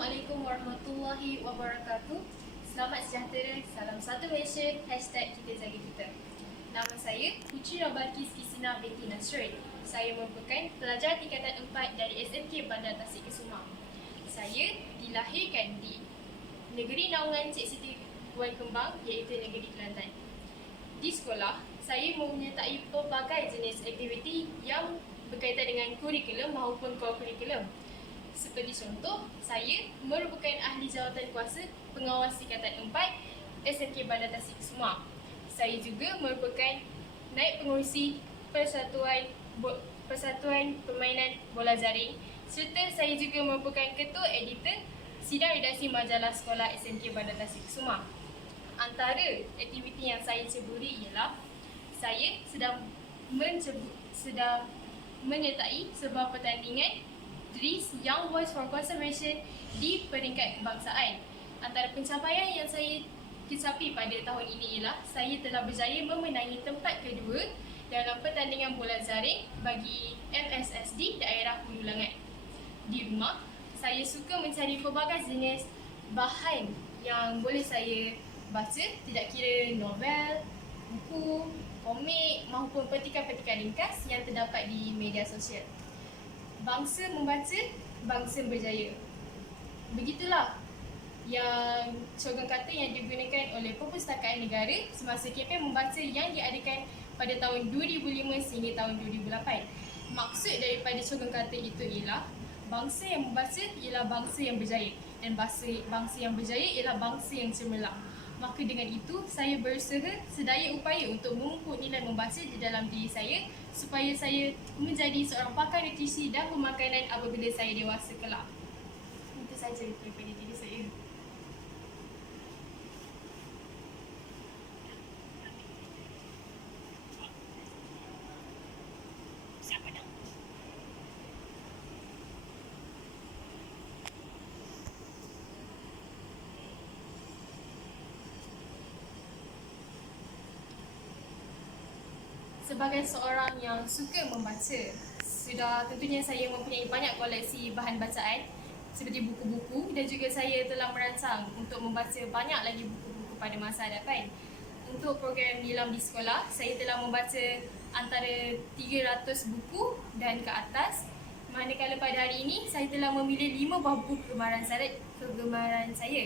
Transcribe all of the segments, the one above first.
Assalamualaikum warahmatullahi wabarakatuh. Selamat sejahtera, salam satu Malaysia, #kita jaga kita. Nama saya Puteri Balqis Kisina binti Nasrin. Saya merupakan pelajar tingkatan 4 dari SMK Bandar Tasik Kesuma. Saya dilahirkan di Negeri Naungan Cik Siti Wan Kembang, iaitu Negeri Kelantan. Di sekolah, saya menyertai pelbagai jenis aktiviti yang berkaitan dengan kurikulum maupun co-kurikulum. Seperti contoh, saya merupakan ahli jawatan kuasa pengawas tingkatan 4 SMK Bandar Tasik Kesuma. Saya juga merupakan naib pengurusi Persatuan Permainan Bola Jaring, serta saya juga merupakan ketua editor sidang redaksi majalah sekolah SMK Bandar Tasik Kesuma. Antara aktiviti yang saya ceburi ialah saya sedang menyertai sebuah pertandingan DRIS Young Voice for Conservation di peringkat kebangsaan. Antara pencapaian yang saya capai pada tahun ini ialah saya telah berjaya memenangi tempat kedua dalam pertandingan bola jaring bagi MSSD daerah Hulu Langat. Di rumah, saya suka mencari pelbagai jenis bahan yang boleh saya baca, tidak kira novel, buku, komik maupun petikan-petikan ringkas yang terdapat di media sosial. Bangsa membaca, bangsa berjaya. Begitulah yang slogan kata yang digunakan oleh Perpustakaan Negara semasa kempen membaca yang diadakan pada tahun 2005 sehingga tahun 2008. Maksud daripada slogan kata itu ialah bangsa yang membaca ialah bangsa yang berjaya, dan bangsa yang berjaya ialah bangsa yang cemerlang. Maka dengan itu, saya berusaha sedaya upaya untuk memupuk nilai membaca di dalam diri saya supaya saya menjadi seorang pakar nutrisi dan pemakanan apabila saya dewasa kelak. Itu sahaja daripada diri saya. Sebagai seorang yang suka membaca, sudah tentunya saya mempunyai banyak koleksi bahan bacaan seperti buku-buku, dan juga saya telah merancang untuk membaca banyak lagi buku-buku pada masa hadapan. Untuk program Nilam di sekolah, saya telah membaca antara 300 buku dan ke atas. Manakala pada hari ini, saya telah memilih 5 buah buku kegemaran saya.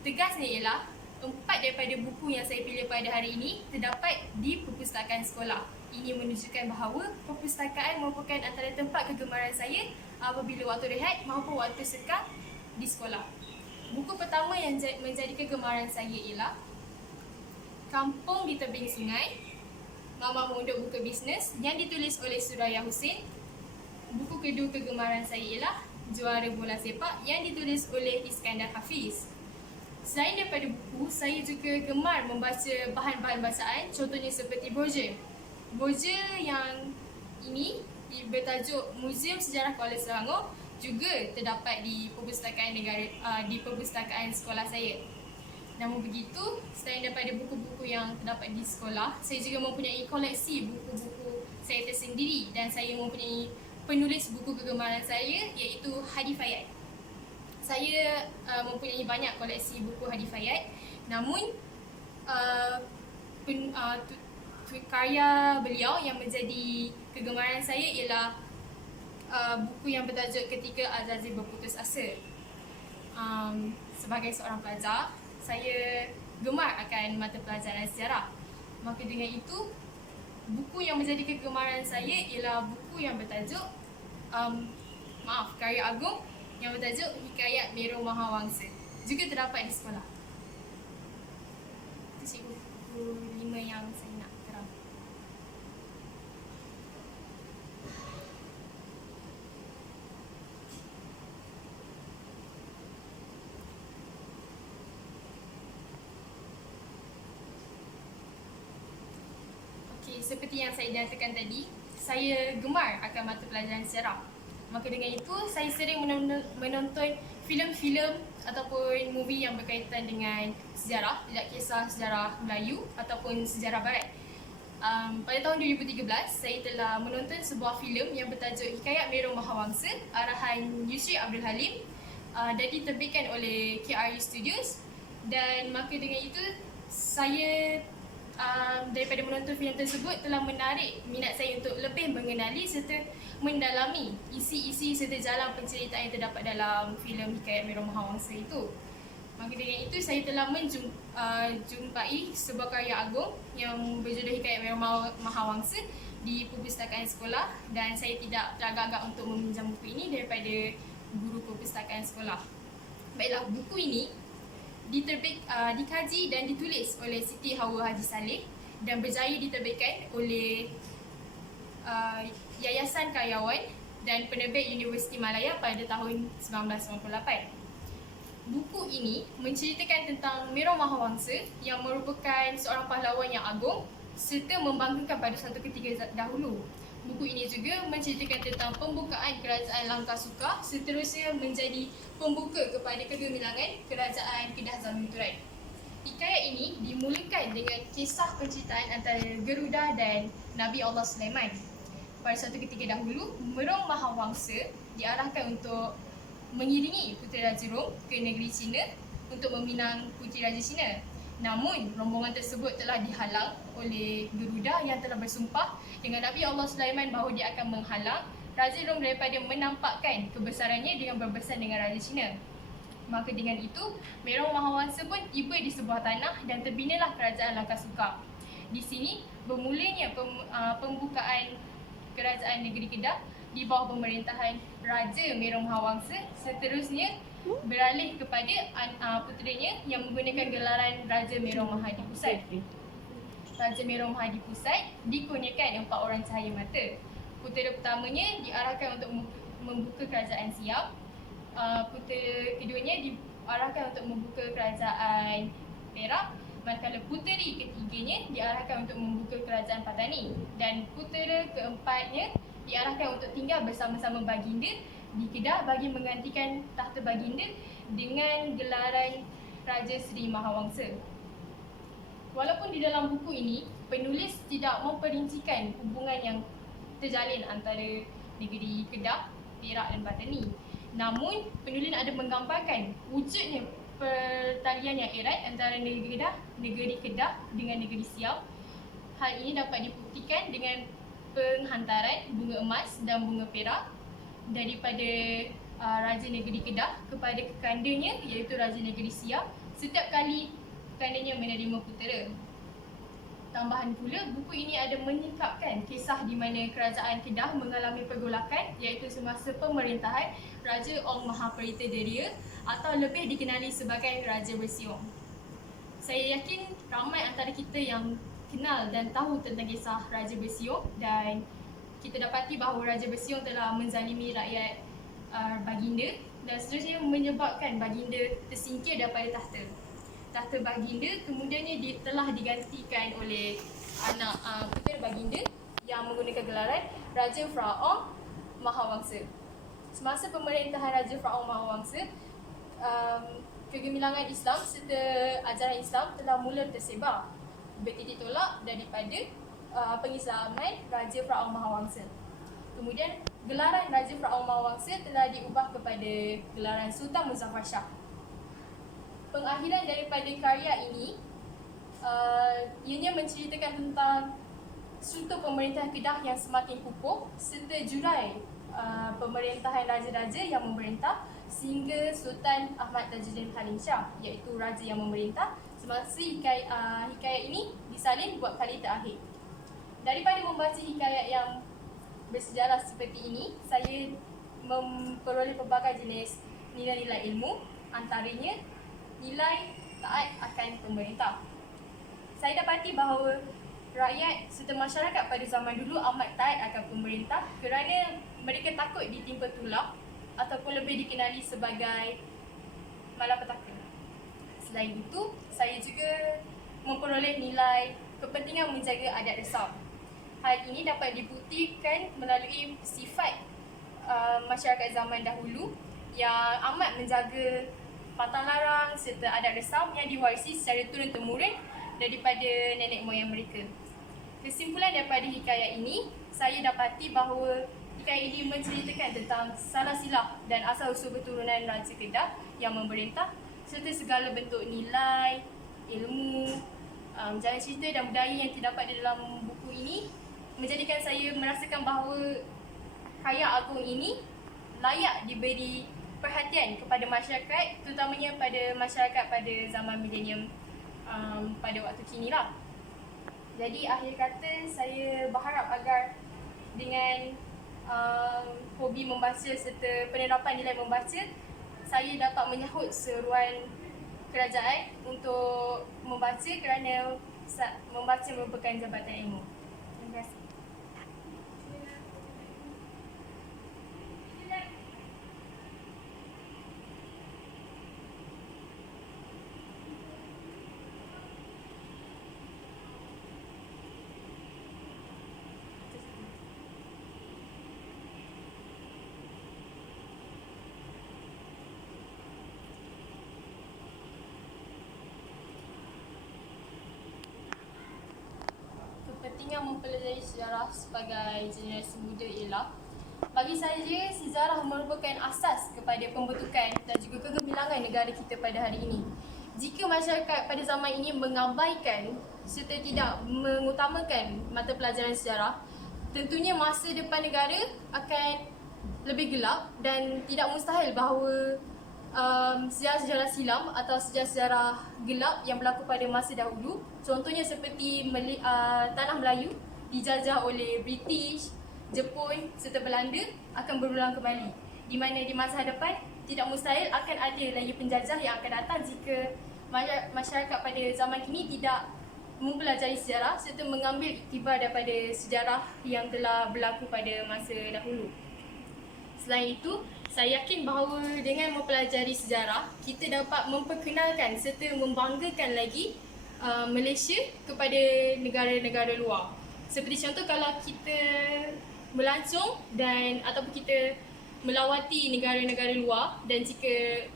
Tegasnya ialah 4 daripada buku yang saya pilih pada hari ini terdapat di perpustakaan sekolah. Ini menunjukkan bahawa perpustakaan merupakan antara tempat kegemaran saya apabila waktu rehat maupun waktu senggang di sekolah. Buku pertama yang menjadi kegemaran saya ialah Kampung di Tebing Sungai, Mama Mondok Buka Bisnes yang ditulis oleh Suraya Hussein. Buku kedua kegemaran saya ialah Juara Bola Sepak yang ditulis oleh Iskandar Hafiz. Selain daripada buku, saya juga gemar membaca bahan-bahan bacaan, contohnya seperti brosur. Brosur yang ini bertajuk Muzium Sejarah Kuala Selangor juga terdapat di Perpustakaan Negara, di perpustakaan sekolah saya. Namun begitu, selain daripada buku-buku yang terdapat di sekolah, saya juga mempunyai koleksi buku-buku saya tersendiri, dan saya mempunyai penulis buku kegemaran saya iaitu Hadi Fayat. Saya mempunyai banyak koleksi buku Hadi Fayat, namun karya beliau yang menjadi kegemaran saya ialah buku yang bertajuk Ketika Azazil Berputus Asa. Sebagai seorang pelajar, saya gemar akan mata pelajaran sejarah. Maka dengan itu, buku yang menjadi kegemaran saya ialah buku yang bertajuk karya agung yang bertajuk Hikayat Meru Mahawangsa, juga terdapat di sekolah. Itu cikgu buku 5 yang saya nak terang. Okey, seperti yang saya nyatakan tadi, saya gemar akan mata pelajaran sejarah. Maka dengan itu, saya sering menonton filem-filem ataupun movie yang berkaitan dengan sejarah, tidak kisah sejarah Melayu ataupun sejarah Barat. Pada tahun 2013, saya telah menonton sebuah filem yang bertajuk Hikayat Meru Mahawangsa, arahan Yusri Abdul Halim, dan diterbitkan oleh KRU Studios. Dan maka dengan itu saya daripada menonton filem tersebut telah menarik minat saya untuk lebih mengenali serta mendalami isi-isi serta jalan penceritaan yang terdapat dalam filem Hikayat Merom Mahawangsa itu. Maka dengan itu saya telah menjumpai sebuah karya agung yang berjudul Hikayat Merom Mahawangsa di perpustakaan sekolah, dan saya tidak teragak-agak untuk meminjam buku ini daripada guru perpustakaan sekolah. Baiklah, buku ini dikaji dan ditulis oleh Siti Hawa Haji Saleh dan berjaya diterbitkan oleh Yayasan Karyawan dan Penerbit Universiti Malaya pada tahun 1998. Buku ini menceritakan tentang Merom Mahawangsa yang merupakan seorang pahlawan yang agung serta membanggakan pada satu ketika dahulu. Buku ini juga menceritakan tentang pembukaan Kerajaan Langkah Sukar seterusnya menjadi pembuka kepada kegemilangan Kerajaan Kedah Zamanul. Hikayat ini dimulakan dengan kisah penceritaan antara Garuda dan Nabi Allah Sulaiman. Pada satu ketika dahulu, Merom Mahawangsa diarahkan untuk mengiringi Puteri Raja Rom ke negeri China untuk meminang Puteri Raja China. Namun, rombongan tersebut telah dihalang oleh Garuda yang telah bersumpah dengan Nabi Allah Sulaiman bahawa dia akan menghalang Raja Rom daripada menampakkan kebesarannya dengan berbesan dengan Raja China. Maka dengan itu, Merom Mahawangsa pun tiba di sebuah tanah dan terbinalah Kerajaan Langkah Sukar. Di sini, bermulanya pembukaan Kerajaan Negeri Kedah di bawah pemerintahan Raja Merom Mahawangsa, seterusnya beralih kepada puterinya yang menggunakan gelaran Raja Merom Mahadi Pusat. Raja Merom Mahadi Pusat dikurniakan 4 orang cahaya mata. Putera pertamanya diarahkan untuk membuka kerajaan Siam. Putera keduanya diarahkan untuk membuka kerajaan Perak. Manakala puteri ketiganya diarahkan untuk membuka kerajaan Patani. Dan putera keempatnya diarahkan untuk tinggal bersama-sama baginda di Kedah bagi menggantikan tahta baginda dengan gelaran Raja Seri Mahawangsa. Walaupun di dalam buku ini, penulis tidak memperincikan hubungan yang terjalin antara negeri Kedah, Perak dan Patani. Namun, penulis ada menggambarkan wujudnya pertalian yang erat antara negeri Kedah dengan negeri Siam. Hal ini dapat dibuktikan dengan penghantaran bunga emas dan bunga perak daripada Raja Negeri Kedah kepada kekandanya iaitu Raja Negeri Siam setiap kali kekandanya menerima putera. Tambahan pula, buku ini ada menyingkapkan kisah di mana Kerajaan Kedah mengalami pergolakan iaitu semasa pemerintahan Raja Ong Mahaperita Deria atau lebih dikenali sebagai Raja Bersiong. Saya yakin ramai antara kita yang kenal dan tahu tentang kisah Raja Bersiong, dan kita dapati bahawa Raja Bersiong telah menzalimi rakyat baginda dan seterusnya menyebabkan baginda tersingkir daripada tahta baginda. Kemudiannya telah digantikan oleh anak putera baginda yang menggunakan gelaran Raja Fraong Mahawangsa. Semasa pemerintahan Raja Fraong Mahawangsa, kegemilangan Islam serta ajaran Islam telah mula tersebar bertitik tolak daripada pengislaman Raja Fraong Mahawangsa. Kemudian gelaran Raja Fraong Mahawangsa telah diubah kepada gelaran Sultan Muzaffar Shah. Pengakhiran daripada karya ini ianya menceritakan tentang struktur pemerintahan Kedah yang semakin kukuh serta jurai pemerintahan raja-raja yang memerintah sehingga Sultan Ahmad Tajuddin Halim Shah iaitu raja yang memerintah semasa hikayat ini disalin buat kali terakhir. Daripada membaca hikayat yang bersejarah seperti ini, saya memperoleh pelbagai jenis nilai-nilai ilmu, antaranya nilai taat akan pemerintah. Saya dapati bahawa rakyat serta masyarakat pada zaman dulu amat taat akan pemerintah kerana mereka takut ditimpa tulah ataupun lebih dikenali sebagai malapetaka. Selain itu, saya juga memperoleh nilai kepentingan menjaga adat resam. Hal ini dapat dibuktikan melalui sifat masyarakat zaman dahulu yang amat menjaga pantang larang serta adat resam yang diwarisi secara turun-temurun daripada nenek moyang mereka. Kesimpulan daripada hikayat ini, saya dapati bahawa Ikan ini menceritakan tentang salah silap dan asal-usul keturunan Raja Kedah yang memerintah serta segala bentuk nilai, ilmu, jalan cerita dan budaya yang terdapat di dalam buku ini menjadikan saya merasakan bahawa karya agung ini layak diberi perhatian kepada masyarakat, terutamanya pada masyarakat pada zaman milenium pada waktu kini lah. Jadi akhir kata saya berharap agar dengan hobi membaca serta penerapan nilai membaca, saya dapat menyahut seruan kerajaan untuk membaca kerana membaca merupakan jabatan ilmu. Terima kasih. Kepentingan mempelajari sejarah sebagai generasi muda ialah, bagi saya, sejarah merupakan asas kepada pembentukan dan juga kegemilangan negara kita pada hari ini. Jika masyarakat pada zaman ini mengabaikan serta tidak mengutamakan mata pelajaran sejarah, tentunya masa depan negara akan lebih gelap dan tidak mustahil bahawa sejarah-sejarah silam atau sejarah-sejarah gelap yang berlaku pada masa dahulu, contohnya seperti Tanah Melayu dijajah oleh British, Jepun serta Belanda akan berulang kembali, di mana di masa hadapan tidak mustahil akan ada lagi penjajah yang akan datang jika masyarakat pada zaman kini tidak mempelajari sejarah serta mengambil iktibar daripada sejarah yang telah berlaku pada masa dahulu. Selain itu, saya yakin bahawa dengan mempelajari sejarah, kita dapat memperkenalkan serta membanggakan lagi Malaysia kepada negara-negara luar. Seperti contoh, kalau kita melancong dan ataupun kita melawati negara-negara luar dan jika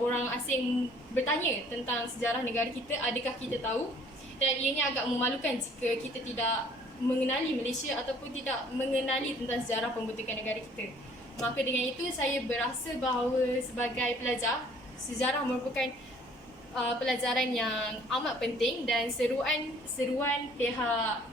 orang asing bertanya tentang sejarah negara kita, adakah kita tahu? Dan ianya agak memalukan jika kita tidak mengenali Malaysia ataupun tidak mengenali tentang sejarah pembentukan negara kita. Maka dengan itu saya berasa bahawa sebagai pelajar, sejarah merupakan pelajaran yang amat penting dan seruan pihak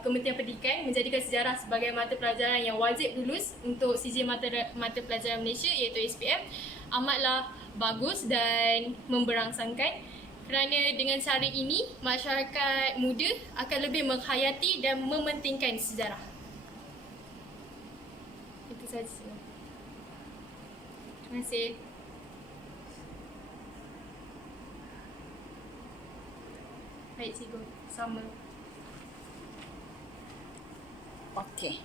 Kementerian Pendidikan menjadikan sejarah sebagai mata pelajaran yang wajib lulus untuk sijil mata pelajaran Malaysia iaitu SPM amatlah bagus dan memberangsangkan, kerana dengan cara ini masyarakat muda akan lebih menghayati dan mementingkan sejarah. Itu sahaja. Terima kasih. Baik, cikgu. Sama. Okey.